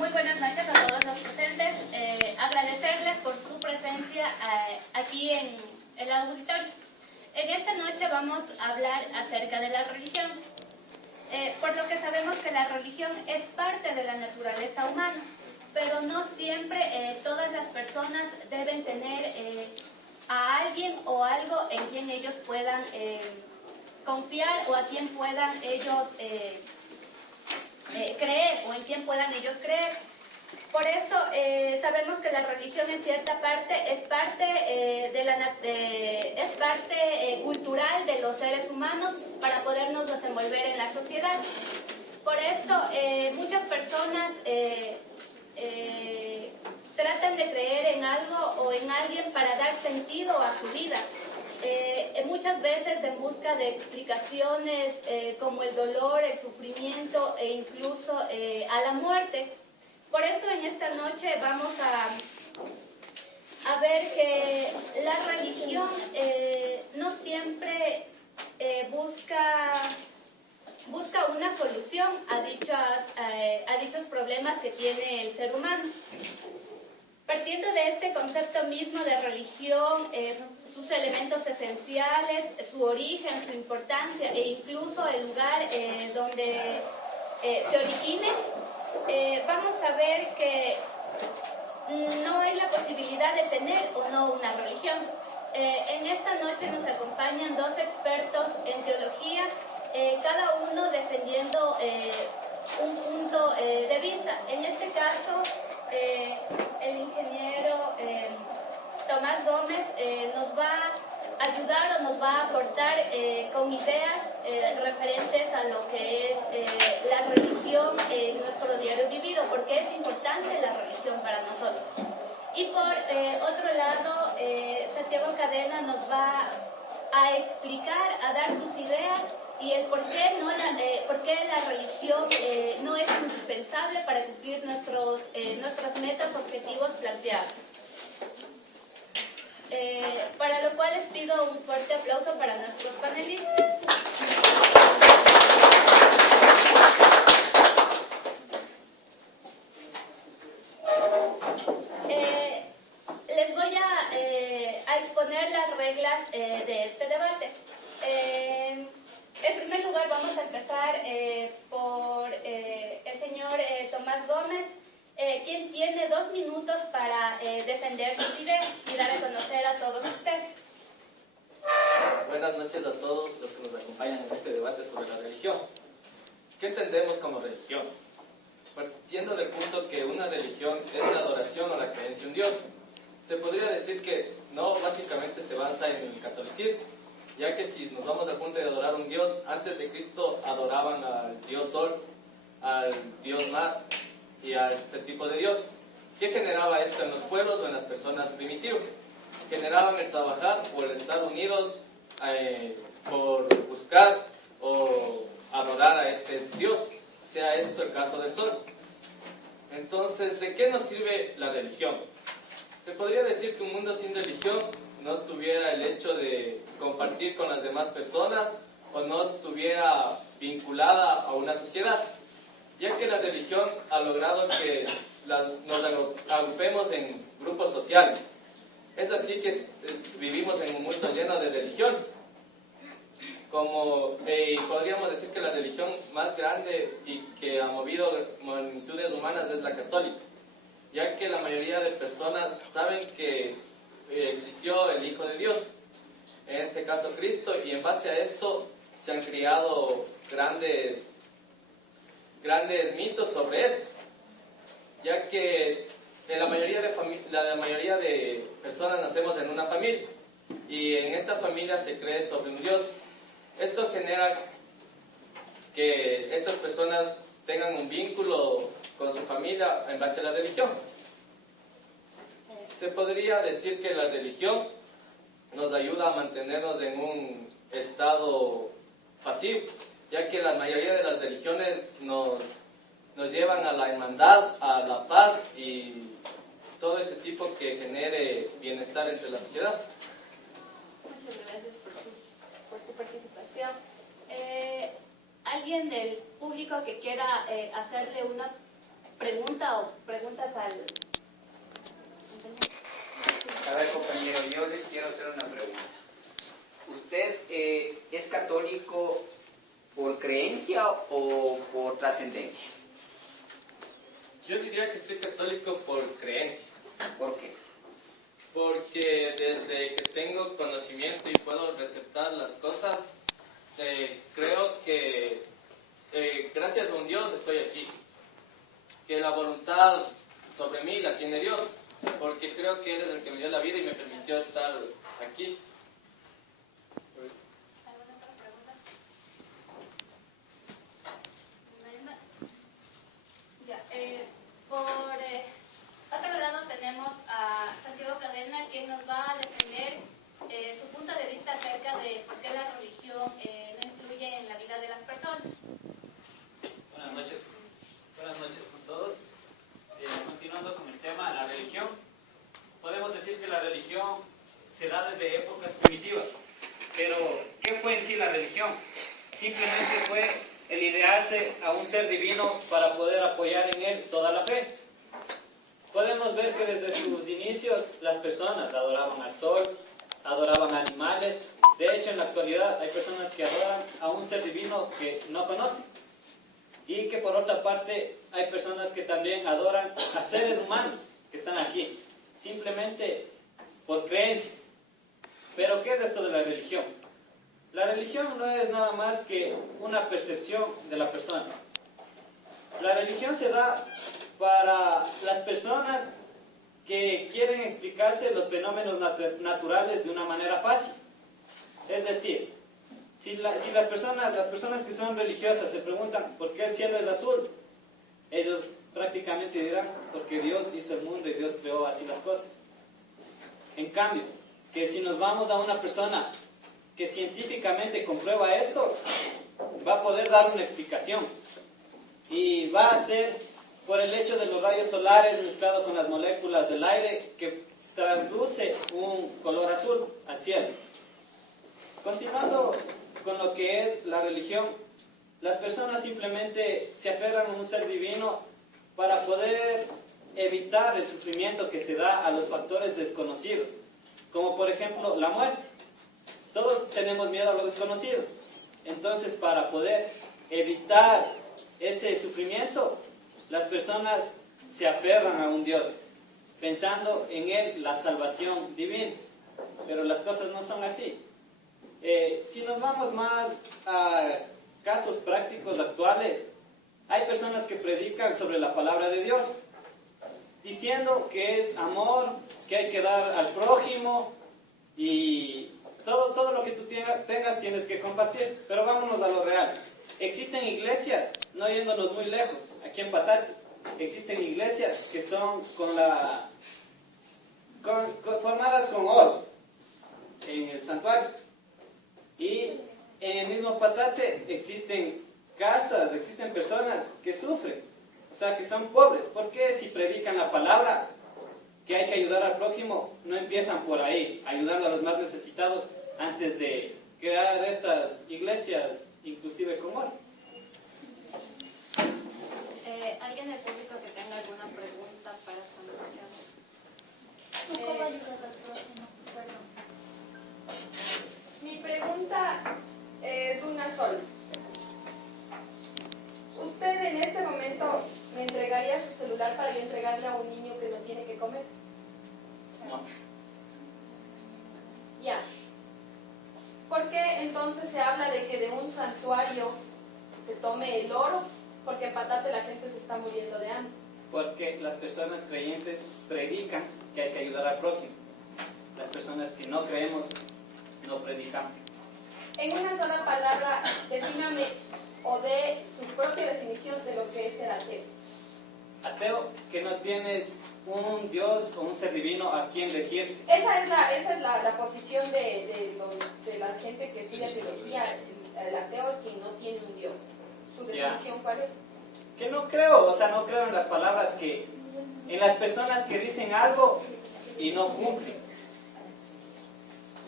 Muy buenas noches a todos los presentes. Agradecerles por su presencia aquí en el auditorio. En esta noche vamos a hablar acerca de la religión, por lo que sabemos que la religión es parte de la naturaleza humana, pero no siempre todas las personas deben tener a alguien o algo en quien ellos puedan confiar o a quien puedan ellos creer o en quien puedan ellos creer. Por eso sabemos que la religión en cierta parte es parte, cultural de los seres humanos para podernos desenvolver en la sociedad. Por esto muchas personas tratan de creer en algo o en alguien para dar sentido a su vida. Muchas veces en busca de explicaciones como el dolor, el sufrimiento e incluso a la muerte. Por eso en esta noche vamos a ver que la religión no siempre busca una solución a dichos problemas que tiene el ser humano. Partiendo de este concepto mismo de religión, sus elementos esenciales, su origen, su importancia e incluso el lugar donde se origine, vamos a ver que no hay la posibilidad de tener o no una religión. En esta noche nos acompañan dos expertos en teología, cada uno defendiendo un punto de vista. En este caso, el ingeniero Tomás Gómez nos va a ayudar o nos va a aportar con ideas referentes a lo que es la religión en nuestro diario vivido, porque es importante la religión para nosotros. Y por otro lado, Santiago Cadena nos va a explicar, a dar sus ideas y el por qué la religión no es indispensable para cumplir nuestras metas, objetivos planteados. Para lo cual les pido un fuerte aplauso para nuestros panelistas. Les voy a exponer las reglas de este debate. En primer lugar vamos a empezar por el señor Tomás Gómez, quien tiene 2 minutos para defender sus ideas y dar a conocer a todos ustedes. Buenas noches a todos los que nos acompañan en este debate sobre la religión. ¿Qué entendemos como religión? Partiendo del punto que una religión es la adoración o la creencia en Dios, se podría decir que no básicamente se basa en el catolicismo, ya que si nos vamos al punto de adorar a un Dios, antes de Cristo adoraban al Dios Sol, al Dios Mar y a ese tipo de Dios. ¿Qué generaba esto en los pueblos o en las personas primitivas? Generaban el trabajar o el estar unidos por buscar o adorar a este Dios, sea esto el caso del Sol. Entonces, ¿de qué nos sirve la religión? Se podría decir que un mundo sin religión no tuviera el hecho de compartir con las demás personas o no estuviera vinculada a una sociedad, ya que la religión ha logrado que nos agrupemos en grupos sociales. Es así que vivimos en un mundo lleno de religiones. Podríamos decir que la religión más grande y que ha movido multitudes humanas es la católica, ya que la mayoría de personas saben que existió el Hijo de Dios, en este caso Cristo, y en base a esto se han creado grandes mitos sobre esto, ya que la mayoría de personas nacemos en una familia y en esta familia se cree sobre un Dios. Esto genera que estas personas tengan un vínculo con su familia en base a la religión. Se podría decir que la religión nos ayuda a mantenernos en un estado pasivo, ya que la mayoría de las religiones nos llevan a la hermandad, a la paz y todo ese tipo que genere bienestar entre la sociedad. Muchas gracias por tu participación. ¿Alguien del público que quiera hacerle una pregunta o preguntas al... A ver, compañero, yo le quiero hacer una pregunta. ¿Usted es católico por creencia o por trascendencia? Yo diría que soy católico por creencia. ¿Por qué? Porque desde que tengo conocimiento y puedo receptar las cosas, creo que gracias a un Dios estoy aquí. Que la voluntad sobre mí la tiene Dios, porque creo que Él es el que me dio la vida y me permitió estar aquí. ¿Alguna otra pregunta? Ya, por otro lado tenemos a Santiago Cadena, que nos va a defender su punto de vista acerca de por qué la religión no influye en la vida de las personas. Buenas noches con todos. Continuando con el tema de la religión, podemos decir que la religión se da desde épocas primitivas. Pero, ¿qué fue en sí la religión? Simplemente fue el idearse a un ser divino para poder apoyar en él toda la fe. Podemos ver que desde sus inicios las personas adoraban al sol, adoraban animales. De hecho, en la actualidad hay personas que adoran a un ser divino que no conocen. Y que por otra parte hay personas que también adoran a seres humanos que están aquí, simplemente por creencias. Pero ¿qué es esto de la religión? La religión no es nada más que una percepción de la persona. La religión se da para las personas que quieren explicarse los fenómenos naturales de una manera fácil. Es decir, si las personas que son religiosas se preguntan ¿por qué el cielo es azul? Ellos prácticamente dirán porque Dios hizo el mundo y Dios creó así las cosas. En cambio, que si nos vamos a una persona que científicamente comprueba esto, va a poder dar una explicación. Y va a ser por el hecho de los rayos solares mezclado con las moléculas del aire que transluce un color azul al cielo. Continuando con lo que es la religión, las personas simplemente se aferran a un ser divino para poder evitar el sufrimiento que se da a los factores desconocidos, como por ejemplo la muerte. Todos tenemos miedo a lo desconocido. Entonces, para poder evitar ese sufrimiento, las personas se aferran a un Dios, pensando en Él la salvación divina. Pero las cosas no son así. Si nos vamos más a casos prácticos actuales, hay personas que predican sobre la palabra de Dios, diciendo que es amor, que hay que dar al prójimo y todo lo que tú tengas tienes que compartir. Pero vámonos a lo real. Existen iglesias, no yéndonos muy lejos, aquí en Patate, existen iglesias que son formadas con oro en el santuario. Y en el mismo Patate existen casas, existen personas que sufren, o sea, que son pobres. ¿Por qué si predican la palabra que hay que ayudar al prójimo, no empiezan por ahí, ayudando a los más necesitados antes de crear estas iglesias, inclusive con oro? ¿Alguien del público que tenga alguna pregunta para Santiago? ¿Cómo ayudar al prójimo? Bueno, Mi pregunta es una sola. ¿Usted en este momento me entregaría su celular para yo entregarle a un niño que no tiene que comer? No. Ya. ¿Por qué entonces se habla de que de un santuario se tome el oro? Porque en Patate la gente se está muriendo de hambre. Porque las personas creyentes predican que hay que ayudar al prójimo. Las personas que no creemos, no predicamos. En una sola palabra, defíname o dé su propia definición de lo que es ser ateo. Ateo, que no tienes un Dios o un ser divino a quien elegir. Esa es la posición de la gente que estudia teología. El ateo es quien no tiene un Dios. ¿Su definición cuál es? Que no creo, no creo en las palabras en las personas que dicen algo y no cumplen.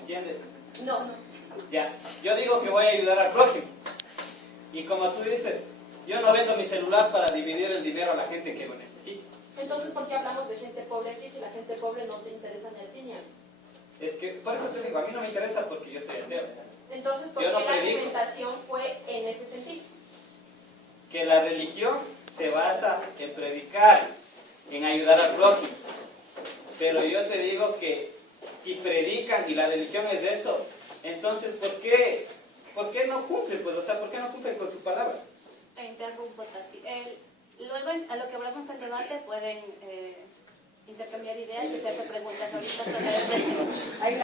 ¿Entiendes? No. Ya, yo digo que voy a ayudar al prójimo. Y como tú dices, Yo no vendo mi celular para dividir el dinero a la gente que lo necesita. Entonces, ¿por qué hablamos de gente pobre aquí si la gente pobre no te interesa ni a ti ni a mí? Es que, por eso te digo, a mí no me interesa porque yo soy ateo. Entonces, ¿por Yo qué no la predico. argumentación fue en ese sentido? Que la religión se basa en predicar, en ayudar al prójimo. Pero yo te digo que si predican y la religión es eso, entonces ¿por qué no cumplen? Pues, o sea, ¿por qué no cumplen con su palabra? Interrumpo, Tati. Luego, a lo que hablamos en debate, pueden intercambiar ideas y hacerte preguntas ahorita sobre